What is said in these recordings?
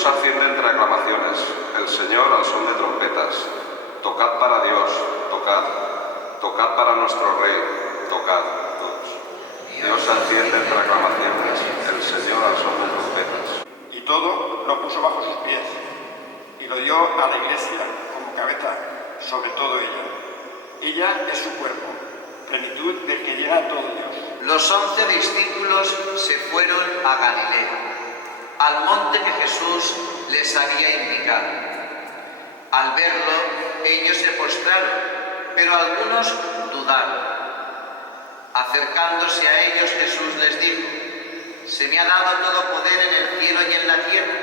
Dios asciende entre aclamaciones, el Señor al son de trompetas. Tocad para Dios, tocad, tocad para nuestro Rey, tocad todos. Dios asciende entre aclamaciones, el Señor al son de trompetas. Y todo lo puso bajo sus pies, y lo dio a la Iglesia como cabeza sobre todo ello. Ella es su cuerpo, plenitud del que llena todo Dios. Los 11 discípulos se fueron a Galilea, al monte que Jesús les había indicado. Al verlo, ellos se postraron, pero algunos dudaron. Acercándose a ellos, Jesús les dijo: «Se me ha dado todo poder en el cielo y en la tierra.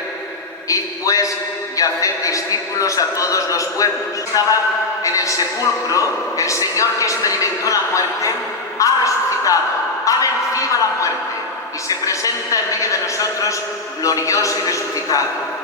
Id pues y haced discípulos a todos los pueblos». Estaban en el sepulcro, el Señor que experimentó la muerte ha resucitado, ha vencido a la muerte y se presenta en medio de nosotros glorioso y resucitado.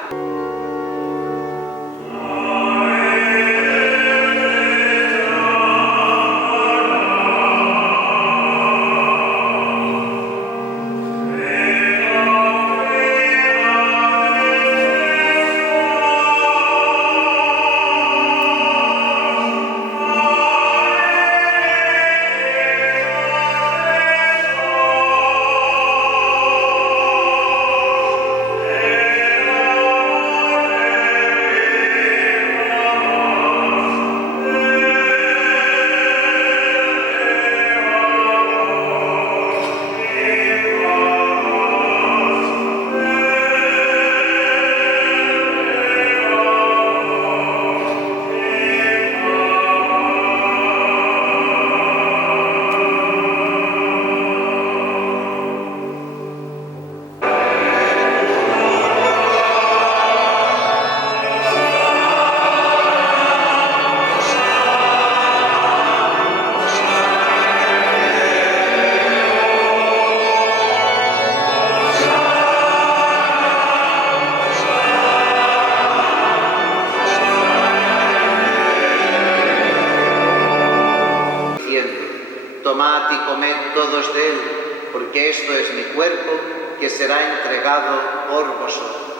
Tomad y comed todos de él, porque esto es mi cuerpo, que será entregado por vosotros.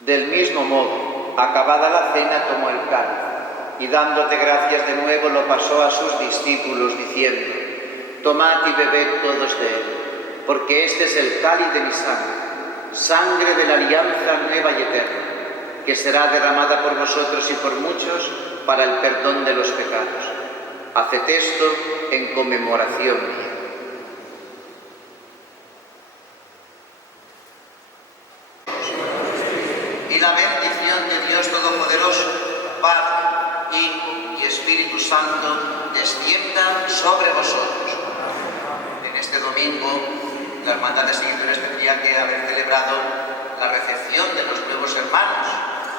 Del mismo modo, acabada la cena, tomó el cáliz, y dándote gracias de nuevo, lo pasó a sus discípulos, diciendo: «Tomad y bebed todos de él, porque este es el cáliz de mi sangre, sangre de la alianza nueva y eterna, que será derramada por vosotros y por muchos para el perdón de los pecados. Haced esto en conmemoración mía». Y la bendición de Dios Todopoderoso, Padre, Hijo y Espíritu Santo, descienda sobre vosotros. En este domingo, la Hermandad de Seguidores tendría que haber celebrado la recepción de los nuevos hermanos,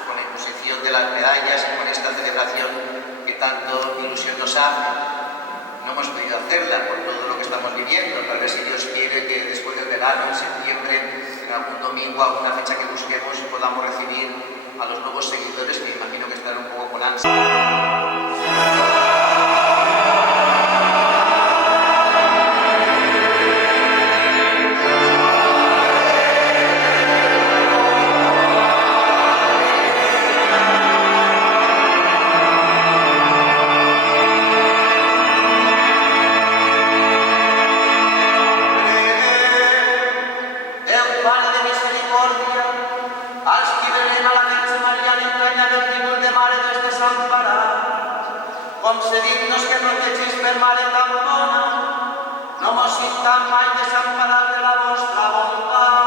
con la imposición de las medallas y con esta celebración que tanto ilusión nos hace. No hemos podido hacerla por todo lo que estamos viviendo, tal vez si Dios quiere que después del verano, en septiembre, en algún domingo, alguna fecha que busquemos, podamos recibir a los nuevos seguidores, que imagino que estarán un poco con ansia. Concedidnos que proteccis per mare tan bona, no mos sintam mai desamparar de la vostra bondat.